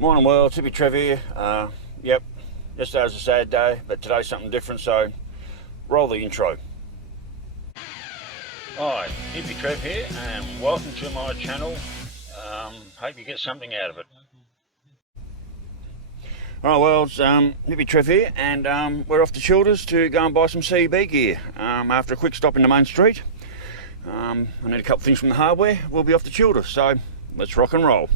Morning world, Hippy Trev here. Yep, yesterday was a sad day, but today's something different, so roll the intro. Hi, Hippy Trev here, and welcome to my channel. Hope you get something out of it. Alright, well, it's Hippy Trev here, and we're off to Childers to go and buy some CB gear. After a quick stop in the main street, I need a couple of things from the hardware. We'll be off to Childers, so let's rock and roll.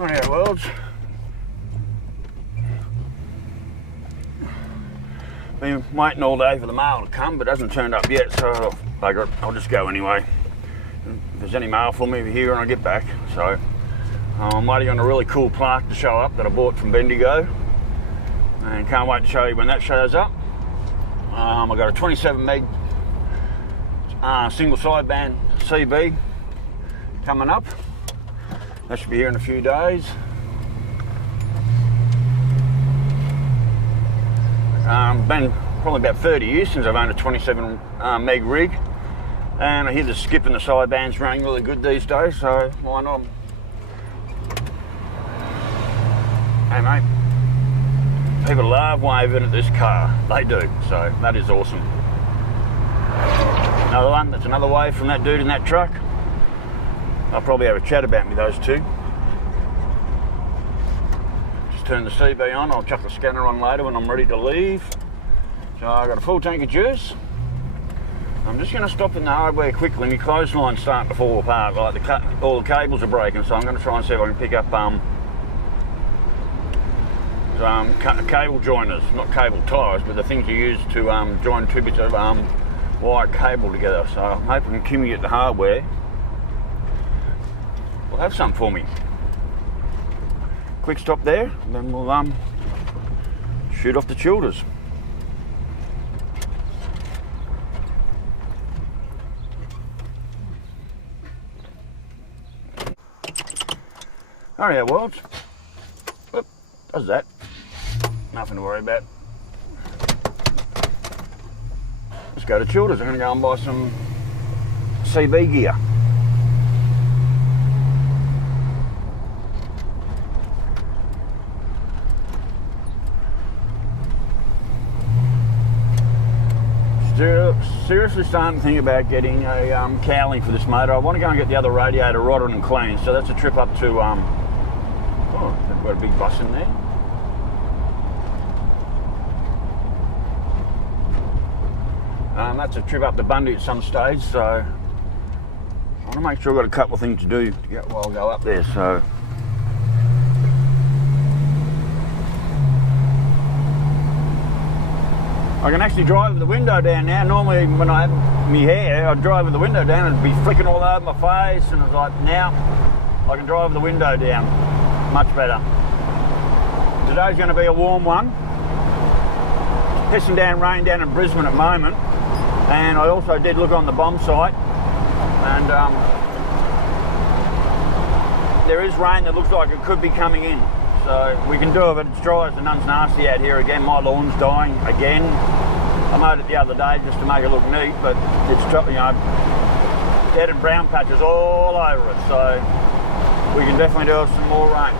Alright, worlds. Been waiting all day for the mail to come, but it hasn't turned up yet, so I'll just go anyway. If there's any mail for me over here when I get back. So I'm waiting on a really cool plaque to show up that I bought from Bendigo, and can't wait to show you when that shows up. I got a 27 meg single sideband CB coming up. That should be here in a few days. Been probably about 30 years since I've owned a 27 meg rig, and I hear the skip and the sideband's running really good these days, so why not? Hey mate, people love waving at this car, they do, so that is awesome. Another one, that's another wave from that dude in that truck. I'll probably have a chat about me, those two. Just turn the CB on, I'll chuck the scanner on later when I'm ready to leave. So I've got a full tank of juice. I'm just going to stop in the hardware quickly. My clothesline's starting to fall apart, like all the cables are breaking, so I'm going to try and see if I can pick up cable joiners, not cable ties, but the things you use to join two bits of wire cable together. So I'm hoping Kimmy get the hardware will have some for me. Quick stop there, and then we'll shoot off to Childers. Alright, world. Oop, does that. Nothing to worry about. Let's go to Childers. I'm going to go and buy some CB gear. Seriously starting to think about getting a cowling for this motor. I want to go and get the other radiator rotted and cleaned, so that's a trip up to oh, they've got a big bus in there. That's a trip up to Bundy at some stage, so I want to make sure I've got a couple of things to do to get while I go up there. So I can actually drive with the window down now. Normally when I had my hair, I'd drive with the window down and it'd be flicking all over my face, and I was like, now I can drive with the window down. Much better. Today's going to be a warm one. Pissing down rain down in Brisbane at the moment, and I also did look on the bomb site, and there is rain that looks like it could be coming in. So we can do it. It's dry as the nuns nasty out here again. My lawn's dying again. I mowed it the other day just to make it look neat, but it's, you know, dead and brown patches all over it. So we can definitely do with some more rain.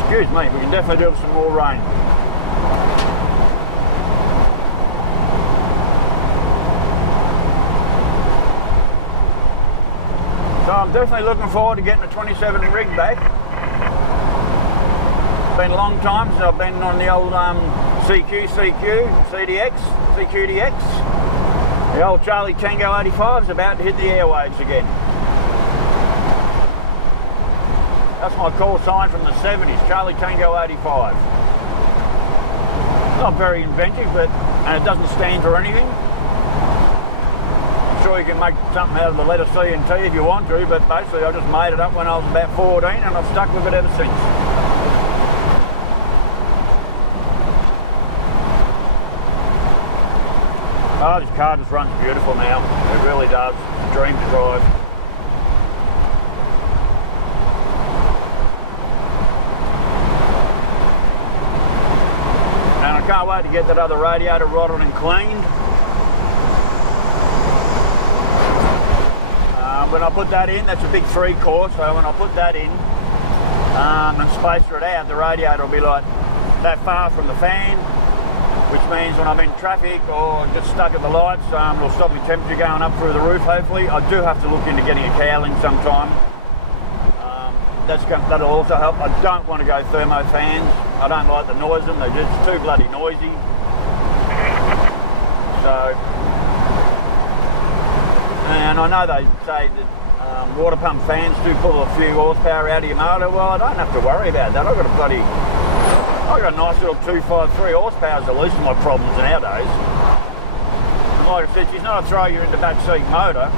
Excuse me, we can definitely do with some more rain. So I'm definitely looking forward to getting the 27 rig back. been a long time since I've been on the old CQDX. The old Charlie Tango 85 is about to hit the airwaves again. That's my call sign from the 70s, Charlie Tango 85. Not very inventive, and it doesn't stand for anything. I'm sure you can make something out of the letter C and T if you want to, but basically I just made it up when I was about 14 and I've stuck with it ever since. Oh, this car just runs beautiful now. It really does. It's a dream to drive. And I can't wait to get that other radiator rotted and cleaned. When I put that in, that's a big 3-core, so when I put that in and spacer it out, the radiator will be like that far from the fan, which means when I'm in traffic or just stuck at the lights, it'll stop my temperature going up through the roof, hopefully. I do have to look into getting a cowling sometime. That'll also help. I don't want to go thermo fans. I don't like the noise of them. They're just too bloody noisy. So, and I know they say that water pump fans do pull a few horsepower out of your motor. Well, I don't have to worry about that. I've got a nice little 253 horsepower is the least of my problems nowadays. And like I said, she's not a throw you into back seat motor,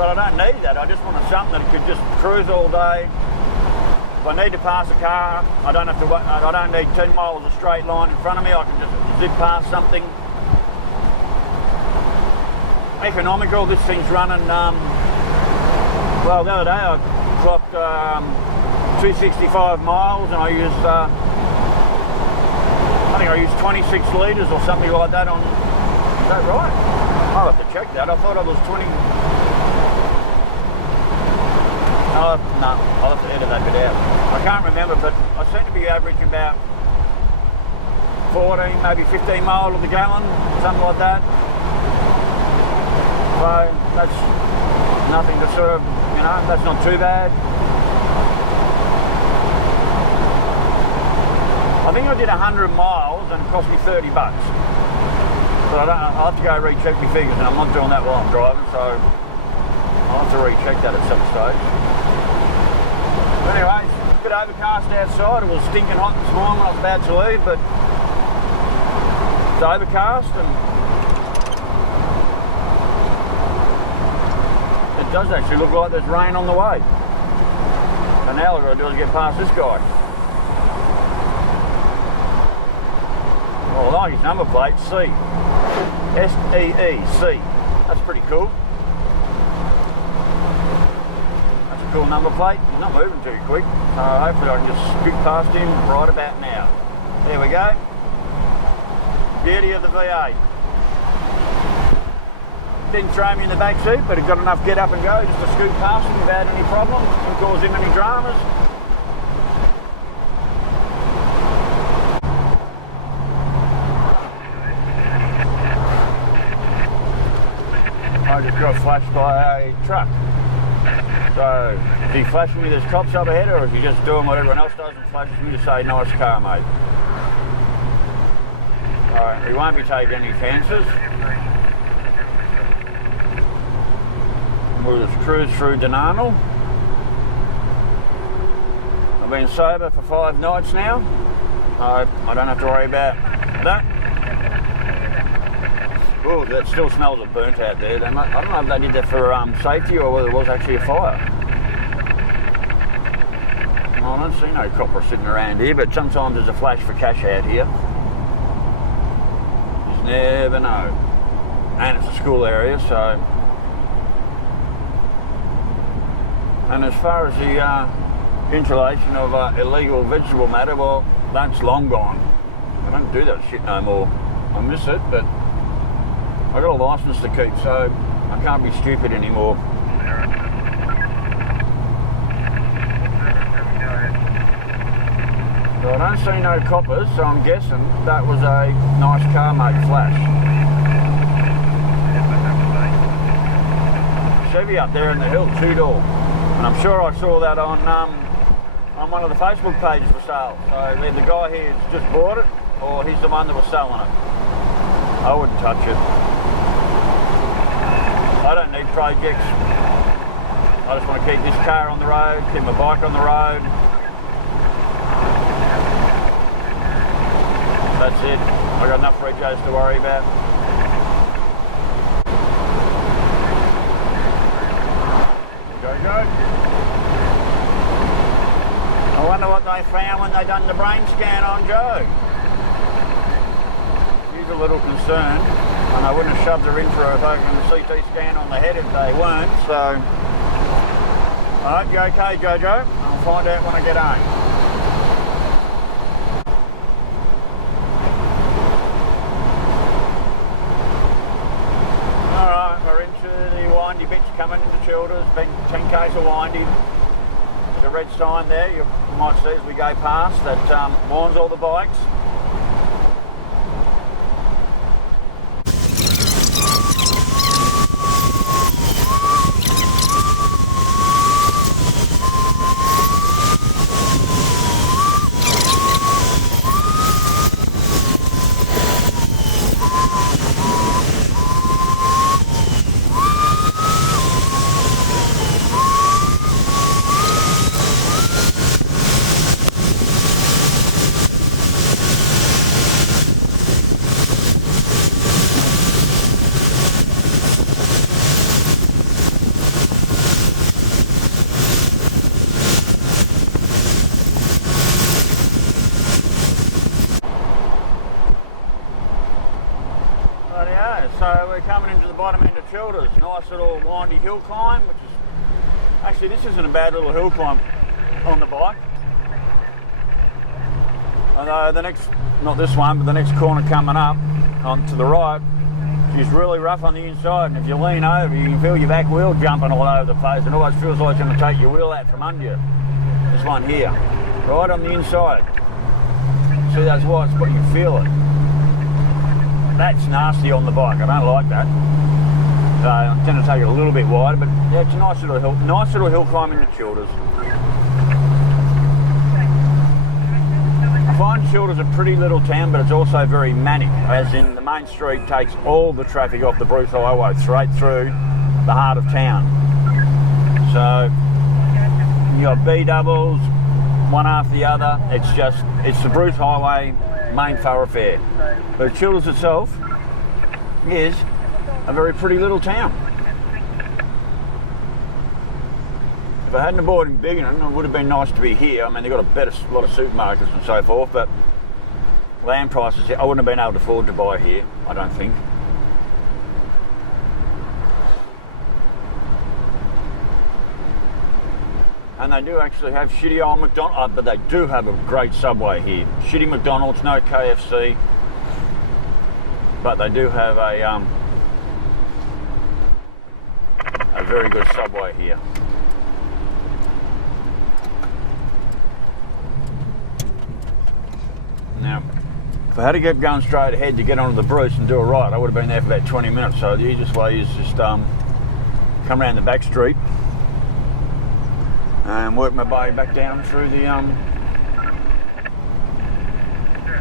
but I don't need that. I just wanted something that could just cruise all day. If I need to pass a car, I don't need 10 miles of straight line in front of me. I can just zip past something. Economical, this thing's running, well, the other day I clocked 265 miles and I used, I think I used 26 litres or something like that on, is that right? I'll have to check that. I thought I was 20. No, I'll have to edit that bit out. I can't remember, but I seem to be averaging about 14, maybe 15 miles to the gallon, something like that. So that's nothing to sort of, that's not too bad. I think I did 100 miles and it cost me 30 bucks. But I'll have to go recheck my figures, and I'm not doing that while I'm driving, so I'll have to recheck that at some stage. But anyway, it's a bit overcast outside. It was stinking hot this morning when I was about to leave, but it's overcast and it does actually look like there's rain on the way. And now all I've got to do is get past this guy. Well, I like his number plate, C. S-E-E, C. That's pretty cool. That's a cool number plate. He's not moving too quick, so hopefully I can just scoot past him right about now. There we go. Beauty of the V8. Didn't throw me in the back seat, but it got enough get up and go just to scoot past him without any problems. Didn't cause him any dramas. I just got flashed by a truck. So, is he flashing me there's cops up ahead, or is he just doing what everyone else does and flashes me to say, nice car, mate? Alright, he won't be taking any chances. We'll just cruise through Dunarnel. I've been sober for 5 nights now. I don't have to worry about that. Oh, that still smells of burnt out there. I don't know if they did that for safety or whether it was actually a fire. Well, I don't see no copper sitting around here, but sometimes there's a flash for cash out here. Just never know. And it's a school area, so... And as far as the insulation of illegal vegetable matter, well, that's long gone. I don't do that shit no more. I miss it, but I got a licence to keep, so I can't be stupid anymore. So I don't see no coppers, so I'm guessing that was a nice car made flash. Chevy up there in the hill, 2-door. And I'm sure I saw that on on one of the Facebook pages for sale. So either the guy here's just bought it or he's the one that was selling it. I wouldn't touch it. I don't need projects. I just want to keep this car on the road, keep my bike on the road. That's it. I've got enough regos to worry about. Go. I wonder what they found when they done the brain scan on Joe. He's a little concerned, and I wouldn't have shoved her in for a fucking CT scan on the head if they weren't, so... Alright, you okay, Jojo? I'll find out when I get home. Alright, we're into the windy bits coming into Childers, been 10k's of windy. There's a red sign there, you might see as we go past, that warns all the bikes. So we're coming into the bottom end of Childers, nice little windy hill climb, which is, actually this isn't a bad little hill climb on the bike. Although the next, not this one, but the next corner coming up on to the right is really rough on the inside, and if you lean over you can feel your back wheel jumping all over the place. It always feels like it's going to take your wheel out from under you. This one here, right on the inside. See those white spots, you can feel it. That's nasty on the bike, I don't like that. So I'm going to take it a little bit wider, but yeah, it's a nice little hill climb into Childers. I find Childers a pretty little town, but it's also very manic, as in the main street takes all the traffic off the Bruce Highway straight through the heart of town. So you got B doubles, one after the other. It's the Bruce Highway main thoroughfare. But Childers itself is a very pretty little town. If I hadn't bought in Biggin, it would have been nice to be here. I mean, they've got a lot of supermarkets and so forth, but land prices, I wouldn't have been able to afford to buy here, I don't think. And they do actually have shitty old McDonald's, but they do have a great Subway here. Shitty McDonald's, no KFC, but they do have a very good Subway here. Now, if I had to keep going straight ahead to get onto the Bruce and do a right, I would have been there for about 20 minutes. So the easiest way is just come around the back street and work my way back down through the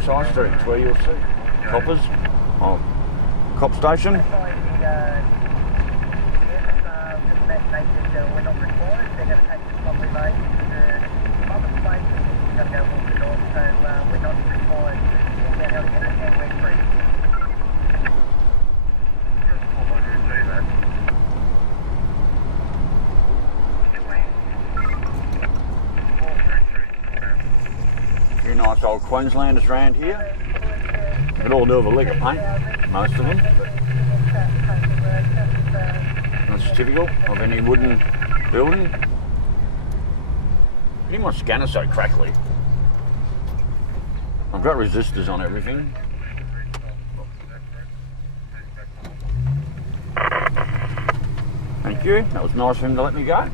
side streets where you'll see coppers, cop station. Few nice old Queenslanders around here. They all do have a lick of paint, most of them. That's typical of any wooden building. Why do my scanner so crackly? I've got resistors on everything. Thank you, that was nice of him to let me go.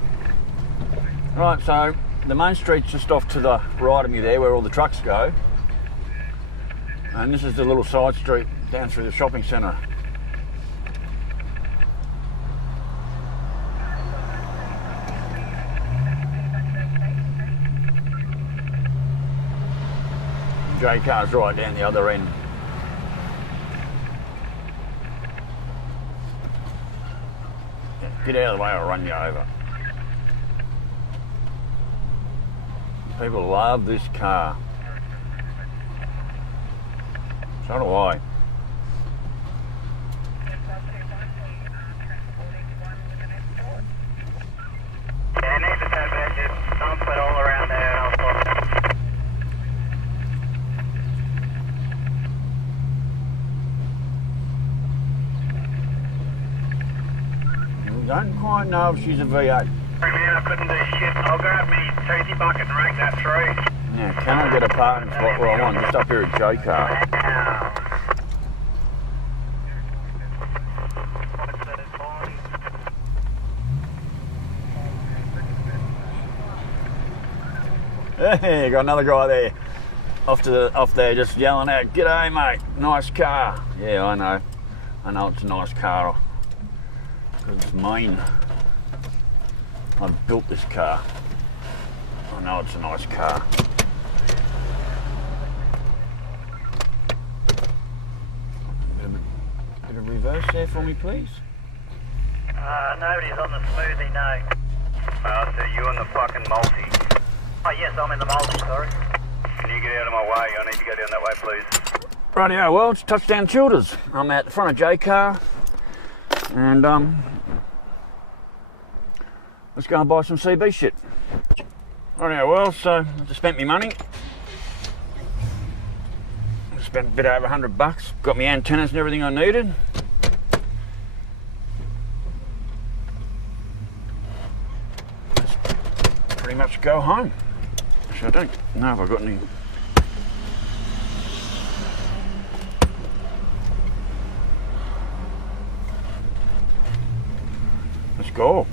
Right, so the main street's just off to the right of me there where all the trucks go. And this is the little side street down through the shopping centre. J car's right down the other end. Get out of the way, I'll run you over. People love this car. So do I. Yeah, need to turn back, just don't put all around there and I'll sort it out. Don't quite know if she's a V8. Man, I couldn't do shit. I'll grab me toothy bucket and rake that through. Now, can I get a parking spot where I want? Just up here at J car. Hey, got another guy there. Off there just yelling out, "G'day mate, nice car." Yeah, I know. I know it's a nice car. Because it's mine. I've built this car. I know it's a nice car. Bit of reverse there for me, please. Nobody's on the smoothie, no. So you in the fucking multi? Oh yes, I'm in the multi, sorry. Can you get out of my way? I need to go down that way, please. Rightio, well, it's Touchdown Childers. I'm at the front of J car, and let's go and buy some CB shit. Rightio, well, so I just spent my money. I spent a bit over $100. Got my antennas and everything I needed. Just pretty much go home. Actually, I don't know if I've got any. Let's go.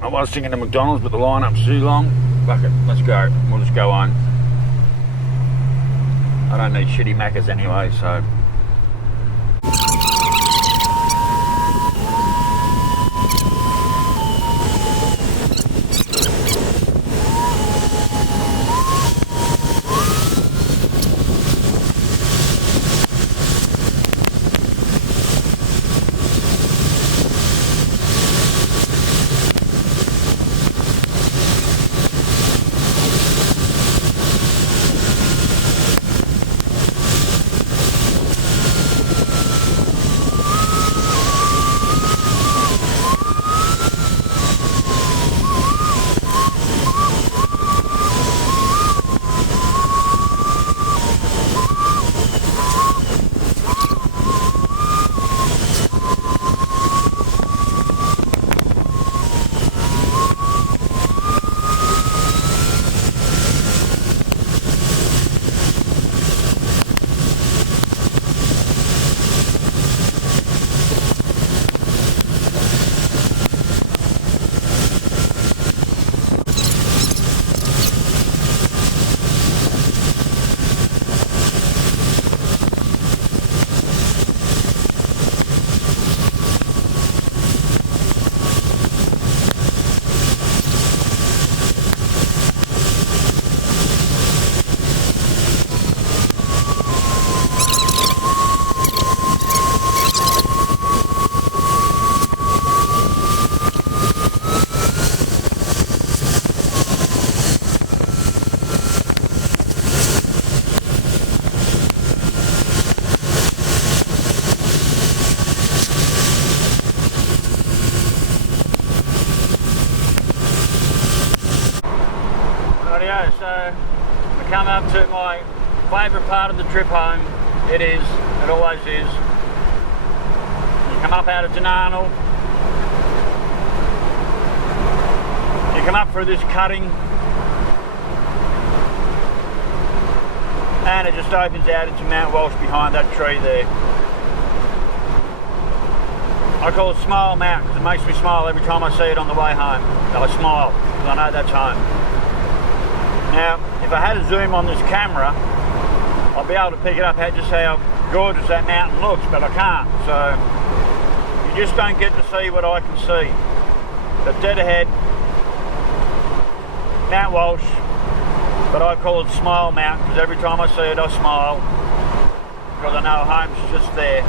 Well, I was thinking of McDonald's, but the line-up's too long. Fuck it, let's go. We'll just go on. I don't need shitty Maccas anyway, so. So we come up to my favourite part of the trip home. It always is. You come up out of Dunarnel, you come up through this cutting, down, it just opens out into Mount Walsh behind that tree there. I call it Smile Mountain because it makes me smile every time I see it on the way home. I smile because I know that's home. Now, if I had a zoom on this camera, I'll be able to pick it up just how gorgeous that mountain looks, but I can't. So you just don't get to see what I can see. But dead ahead, Mount Walsh, but I call it Smile Mountain because every time I see it I smile because I know home's just there.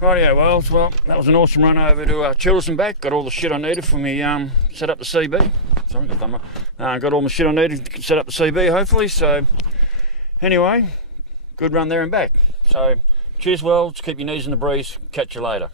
Rightio, well, that was an awesome run over to Childers and back. Got all the shit I needed for me set up the CB. Sorry, got all the shit I needed to set up the CB, hopefully. So, anyway, good run there and back. So, cheers, worlds. Keep your knees in the breeze. Catch you later.